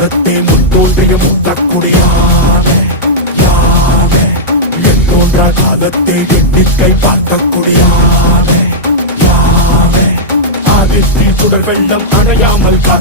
காலத்தே முன் தோன்றிய முத்தக்குடியானே யானே எண்ணோன்றா காலத்தை எண்ணிக்கை பார்க்கக்கூடியானே யானே. ஆதித்தி சுடர் வெள்ளம் அணையாமல் காத்த